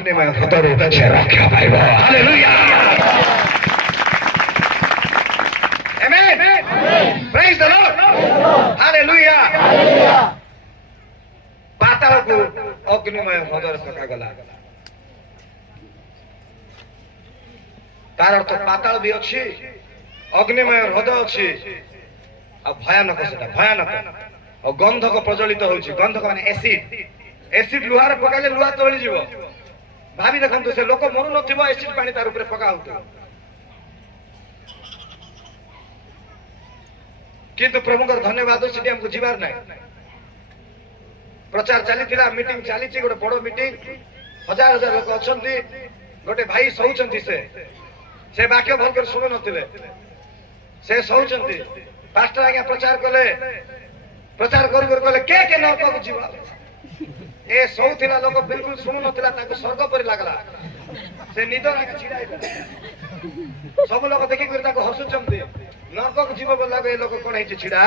अग्निमय हृदय रक्षा पाइब hallelujah amen praise the Lord hallelujah पाताल को अग्निमय हृदय पका गला तार अर्थ पाताल भी अच्छी अग्निमय हृदय अच्छी आ भयानक सेटा भयानक और गंधक प्रज्वलित होउची गंधक माने एसिड एसिड लुहार पकाले लुहा तोली जीव भाभी देखंतु से लोक मरु नथिबो एसिड पानी तार ऊपर पका होतो किंतु प्रभुकर धन्यवाद सेठी हमको जीवार नै प्रचार चली थिला मीटिंग चली छी गोटे बड़ मीटिंग हजार हजार लोक अछंती गोटे भाई सौचंती से वाक्य भल कर सुन नथिले से सौचंती पास्टर आज्ञा प्रचार कले प्रचार कर कले के नरक को जीव ए सौथिला लोक बिल्कुल सुनु नथिला ताको स्वर्ग पर लागला से निदर आके छिड़ाई सब लोक देखि कर ताको हसुचंती नरक को जीव बोला ए लोक कोन हे छिड़ा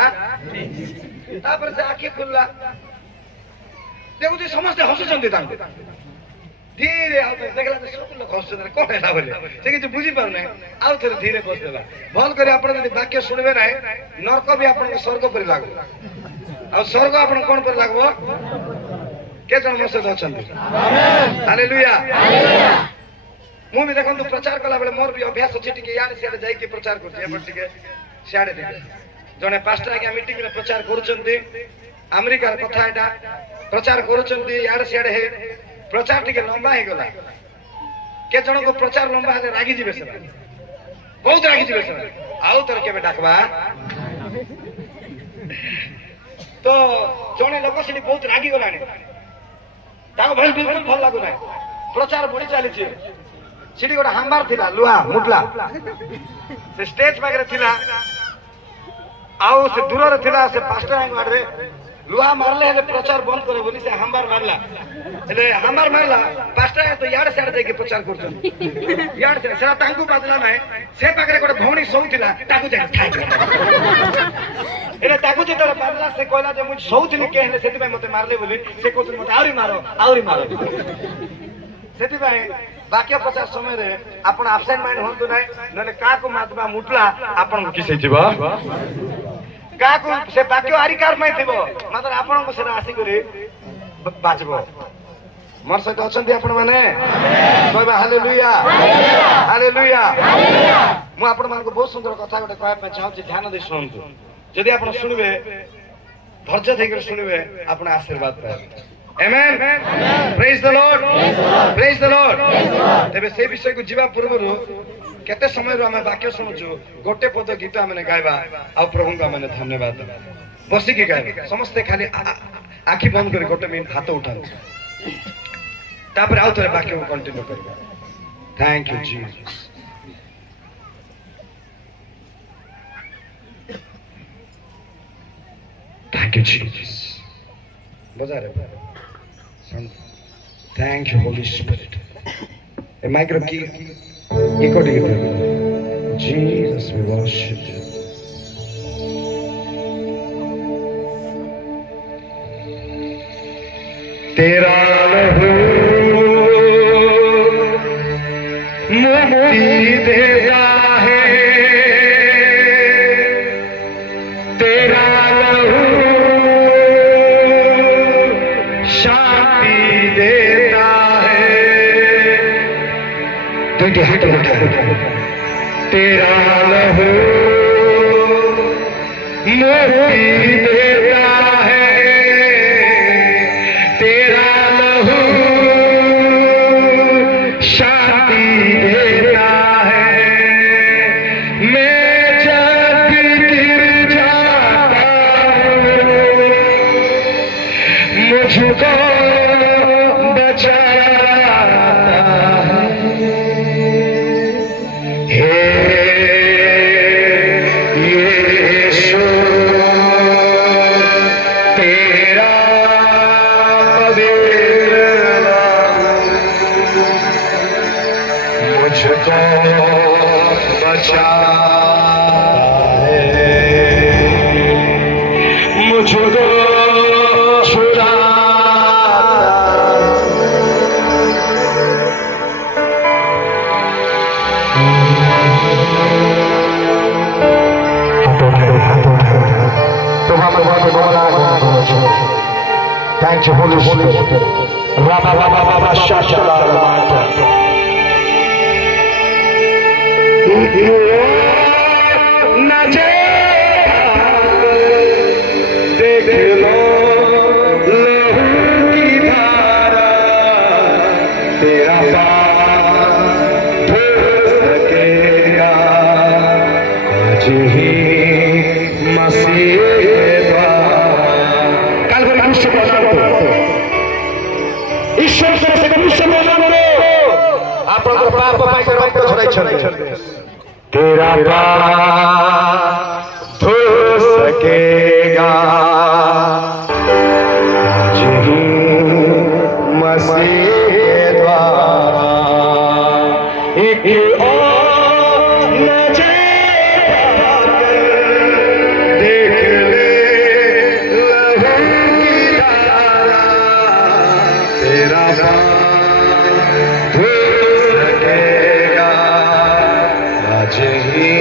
तापर से आखि खुलला देखु समस्त हसुचंती ताको धीरे आउ देखला तो सब लोक हसुचंती कोन हेला बोले से कि बुझी पारने आउ थरे धीरे बसला भल करे आपण यदि वाक्य सुनबे नै नरक भी आपण स्वर्ग पर लागो आ स्वर्ग आपण कोन पर लागबो के जन मसद अछंती आमेन हालेलुया मु भी देखंतु प्रचार कला बेले मोर भी अभ्यास अछि टिके याने सियाडे जाई के प्रचार करछि एपर टिके सियाडे टिके जने पास्टर आज्ञा मीटिंग रे प्रचार करूचंती अमेरिका रे कथा एटा प्रचार करूचंती याडे सियाडे हे प्रचार टिके लंबा हे गला के जन को प्रचार लंबा हे रागी जिवे से बहुत रागी जिवे से आउ तर केबे डाकबा तो जने लोक सिनी बहुत रागी गलाने ताको भल बिल्कुल भल लागु नै प्रचार बढी चली छी सिडी गोटा हांबार थिला लुहा मुटला से स्टेज पागरे थिला आउ से दूर रे थिला से पास्टर आइ माररे लुहा मारले हेले प्रचार बंद करे बोली से हांबार मारला हेले हांबार मारला पास्टर तो याड साड जाय के प्रचार करछन याड से सेरा तांकु बाजला नै से पागरे गोटे भौणी सौ थिला ताकु जाय खाइ एने ताकु जे तोरा बाजला से कहला जे मु सौथली के हेले सेति मते मारले बोली से कहत मते आउरी मारो सेति भाई वाक्य प्रचार समय रे आपण एब्सेंट माइंड होंतु नै नले का को मातबा मुटला आपण को किसे थिबो का को से वाक्य आरिकार मै थिबो मात्र आपण को सेरा आसी करी बाचबो मोर सहित अछंती आपण माने कहबा हालेलुया हालेलुया मु आपण मान को बहुत सुंदर कथा गोटे कहबा पे चाहू ध्यान दे सुनतु यदि आपण सुनबे धैर्य थेकर सुनबे आपण आशीर्वाद पाए आमेन praise the Lord praise the Lord तबे से विषय को जीवा पूर्व केते समय रो हम वाक्य सुनछु गोटे पद गीत हमने गायबा आ प्रभु का हमने धन्यवाद बसी के गायबा समस्त खाली आखि बंद कर गोटे मिनट हाथ उठाओ तापर आउ थरे वाक्य को कंटिन्यू करबा thank you Jesus thank you Jesus बजा रे Thank you, Holy Spirit. A micro key. Echo together. Jesus, we worship you. तेरा लहू मुक्ति देता है तेरा लहू देता है तो हाथ उठा तेरा लहू मुक्ति देता है तेरा लहू शांति देता है मैं जब गिर जाता हूँ मुझको Thank you, Holy Spirit. Rama Rama Rama Shashala Ramata. देख लो लहू की धारा तेरा पाप धो सकेगा आज ही मसीह कल को मनुष्य ईश्वर से मनुष्य आप पाप रक्त छड़ाई तेरा पाप धो सकेगा आज ही मसीह द्वारा एक और नजर देख ले लहू की धारा तेरा पाप धो सकेगा आज ही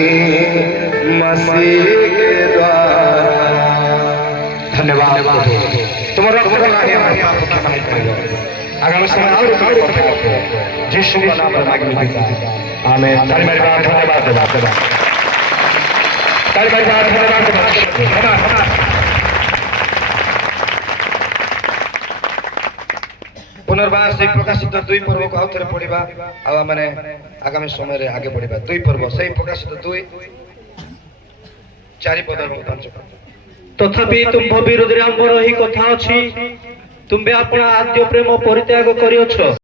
मसीह के द्वारा। धन्यवाद तुम्हारा आगामी समय और यीशु का नाम आमीन। ताली मारी बात धन्यवाद ताली मारी बात धन्यवाद। पुनर्वास एक प्रकाशित दुई पर्व को आउथरे पढ़िबा आ माने आगामी समय रे आगे बढ़िबा दुई पर्व सही प्रकाशित दुई चारि पद पांच पद। तथापि तुम विरोधी आंबर ही कथा अछि तुम्बे अपना आद्य प्रेम परित्याग करिअछ।